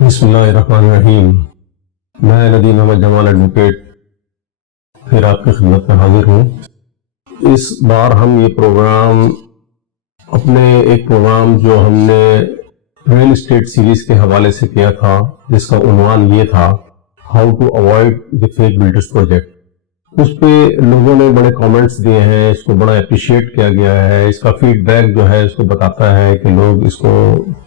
بسم اللہ الرحمن الرحیم۔ میں ندیم محمد جمال ایڈوکیٹ پھر آپ کی خدمت میں حاضر ہوں۔ اس بار ہم یہ پروگرام ایک پروگرام جو ہم نے ریئل اسٹیٹ سیریز کے حوالے سے کیا تھا، جس کا عنوان یہ تھا how to avoid the fake builders project, اس پہ لوگوں نے بڑے کامنٹس دیے ہیں، اس کو بڑا اپریشیٹ کیا گیا ہے۔ اس کا فیڈ بیک جو ہے اس کو بتاتا ہے کہ لوگ اس کو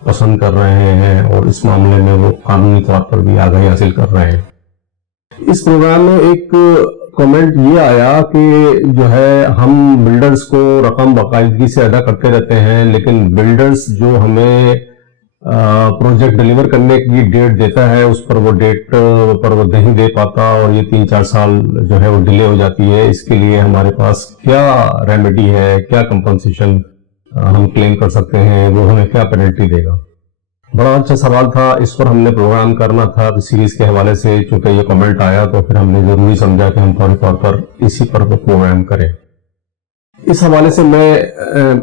پسند کر رہے ہیں اور اس معاملے میں وہ قانونی طور پر بھی آگاہی حاصل کر رہے ہیں۔ اس پروگرام میں ایک کامنٹ یہ آیا کہ جو ہے ہم بلڈرز کو رقم باقاعدگی سے ادا کرتے رہتے ہیں، لیکن بلڈرز جو ہمیں پروجیکٹ ڈیلیور کرنے کی ڈیٹ دیتا ہے اس پر وہ ڈیٹ پر وہ نہیں دے پاتا، اور یہ 3-4 سال جو ہے وہ ڈیلے ہو جاتی ہے۔ اس کے لیے ہمارے پاس کیا ریمیڈی ہے، کیا کمپنسیشن ہم کلیم کر سکتے ہیں، وہ ہمیں کیا پینلٹی دے گا؟ بڑا اچھا سوال تھا، اس پر ہم نے پروگرام کرنا تھا سیریز کے حوالے سے۔ چونکہ یہ کمنٹ آیا تو پھر ہم نے ضروری سمجھا کہ ہم فوری طور پر اسی پر پروگرام کریں۔ اس حوالے سے میں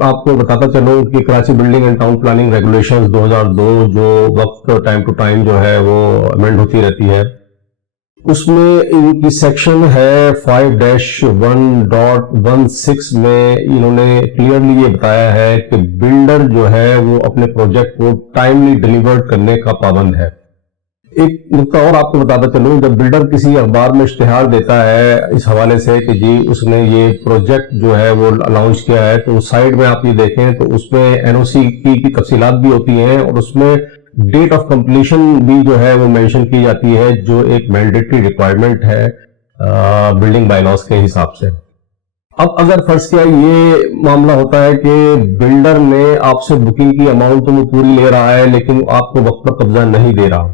آپ کو بتاتا چلوں کہ Karachi building and town planning regulations 2002 جو وقت ٹائم ٹو ٹائم جو ہے وہ امینڈ ہوتی رہتی ہے، اس میں ان کی سیکشن ہے 5-1.16 میں انہوں نے کلیئرلی یہ بتایا ہے کہ بلڈر جو ہے وہ اپنے پروجیکٹ کو ٹائملی ڈیلیورڈ کرنے کا پابند ہے۔ ایک نقطہ اور آپ کو بتاتا چلوں، جب بلڈر کسی اخبار میں اشتہار دیتا ہے اس حوالے سے کہ جی اس نے یہ پروجیکٹ جو ہے وہ لانچ کیا ہے، تو سائڈ میں آپ یہ دیکھیں تو اس میں NOC کی تفصیلات بھی ہوتی ہیں، اور اس میں ڈیٹ آف کمپلیشن بھی جو ہے وہ مینشن کی جاتی ہے، جو ایک مینڈیٹری ریکوائرمنٹ ہے بلڈنگ بائی لاز کے حساب سے۔ اب اگر فرض کیا یہ معاملہ ہوتا ہے کہ بلڈر نے آپ سے بکنگ کی اماؤنٹ تو وہ پوری لے رہا ہے لیکن آپ کو وقت پر قبضہ نہیں دے رہا،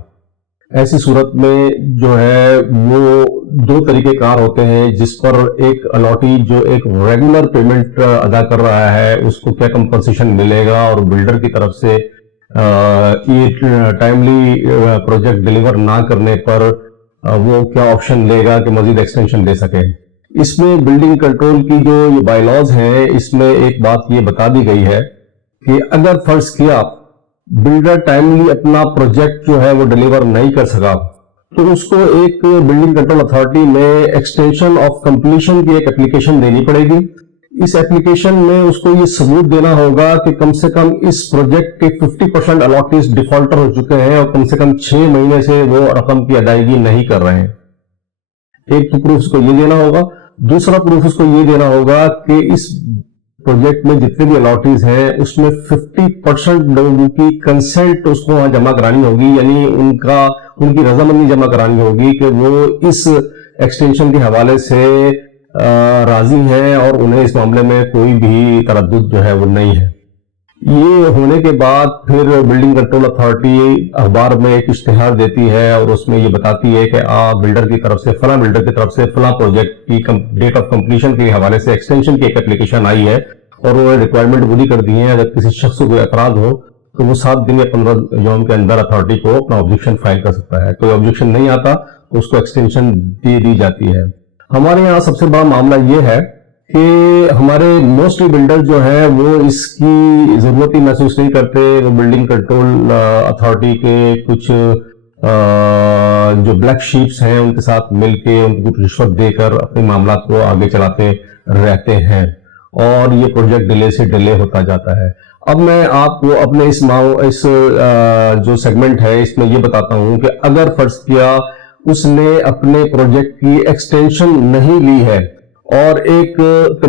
ایسی صورت میں جو ہے وہ دو طریقے کار ہوتے ہیں جس پر ایک الاٹی جو ایک ریگولر پیمنٹ ادا کر رہا ہے اس کو کیا کمپنسیشن ملے گا، اور بلڈر کی طرف سے یہ ٹائملی پروجیکٹ ڈیلیور نہ کرنے پر وہ کیا آپشن لے گا کہ مزید ایکسٹینشن دے سکے۔ اس میں بلڈنگ کنٹرول کی جو یہ بائی لاز ہیں اس میں ایک بات یہ بتا دی گئی ہے کہ اگر فرض کیا بلڈر ٹائملی اپنا پروجیکٹ جو ہے وہ ڈیلیور نہیں کر سکا تو اس کو ایک بلڈنگ کنٹرول اتھارٹی میں ایکسٹینشن آف کمپلیشن کی ایک اپلیکیشن دینی پڑے گی۔ اس اپلیکیشن میں اس کو یہ ثبوت دینا ہوگا کہ کم سے کم اس پروجیکٹ کے 50% الاٹیز ڈیفالٹر ہو چکے ہیں اور کم سے کم 6 مہینے سے وہ رقم کی ادائیگی نہیں کر رہے ہیں۔ ایک تو پروف اس کو یہ دینا ہوگا، دوسرا پروف اس کو یہ دینا ہوگا کہ اس پروجیکٹ میں جتنے بھی الاٹیز ہیں اس میں 50% لوگوں کی کنسنٹ اس کو وہاں جمع کرانی ہوگی، یعنی ان کی رضامندی جمع کرانی ہوگی کہ وہ اس ایکسٹینشن کے حوالے سے راضی ہیں اور انہیں اس معاملے میں کوئی بھی تردد جو ہے وہ نہیں ہے۔ یہ ہونے کے بعد پھر بلڈنگ کنٹرول اتھارٹی اخبار میں ایک اشتہار دیتی ہے اور اس میں یہ بتاتی ہے کہ بلڈر کی طرف سے فلاں پروجیکٹ کی ڈیٹ آف کمپلیشن کے حوالے سے ایکسٹینشن کی ایک اپلیکیشن آئی ہے اور انہوں نے ریکوائرمنٹ پوری کر دی ہے۔ اگر کسی شخص کو کوئی اعتراض ہو تو وہ 7 دن یا 15 یوم کے اندر اتھارٹی کو اپنا آبجیکشن فائل کر سکتا ہے۔ کوئی آبجیکشن نہیں آتا تو اس کو ایکسٹینشن دی جاتی ہے۔ ہمارے یہاں سب سے بڑا معاملہ یہ ہے کہ ہمارے موسٹلی بلڈر جو ہیں وہ اس کی ضرورت ہی محسوس نہیں کرتے، وہ بلڈنگ کنٹرول اتھارٹی کے کچھ جو بلیک شیپس ہیں ان کے ساتھ مل کے ان کو رشوت دے کر اپنے معاملات کو آگے چلاتے رہتے ہیں اور یہ پروجیکٹ ڈیلے سے ڈیلے ہوتا جاتا ہے۔ اب میں آپ کو اپنے اس جو سیگمنٹ ہے اس میں یہ بتاتا ہوں کہ اگر فرض کیا اس نے اپنے پروجیکٹ کی ایکسٹینشن نہیں لی ہے اور ایک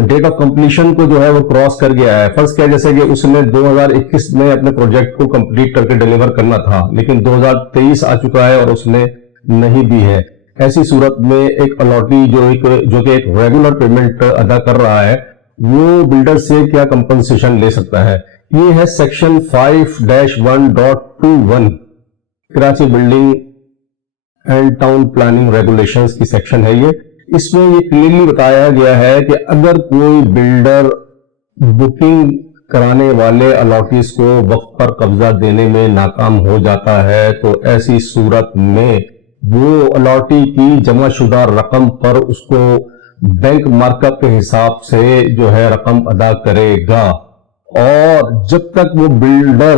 ڈیٹ آف کمپلیشن کو جو ہے وہ کراس کر گیا ہے، فرض کیا جیسے کہ اس نے 2021 میں اپنے پروجیکٹ کو کمپلیٹ کر کے ڈیلیور کرنا تھا لیکن 2023 آ چکا ہے اور اس نے نہیں دی ہے، ایسی صورت میں ایک الاٹی جو کہ ایک ریگولر پیمنٹ ادا کر رہا ہے وہ بلڈر سے کیا کمپنسیشن لے سکتا ہے؟ یہ ہے section 5-1.21 Karachi building and town planning regulations کی سیکشن ہے یہ۔ اس میں یہ کلیئرلی بتایا گیا ہے کہ اگر کوئی بلڈر بکنگ کرانے والے الاٹیز کو وقت پر قبضہ دینے میں ناکام ہو جاتا ہے تو ایسی صورت میں وہ الاٹی کی جمع شدہ رقم پر اس کو بینک مارک اپ کے حساب سے جو ہے رقم ادا کرے گا، اور جب تک وہ بلڈر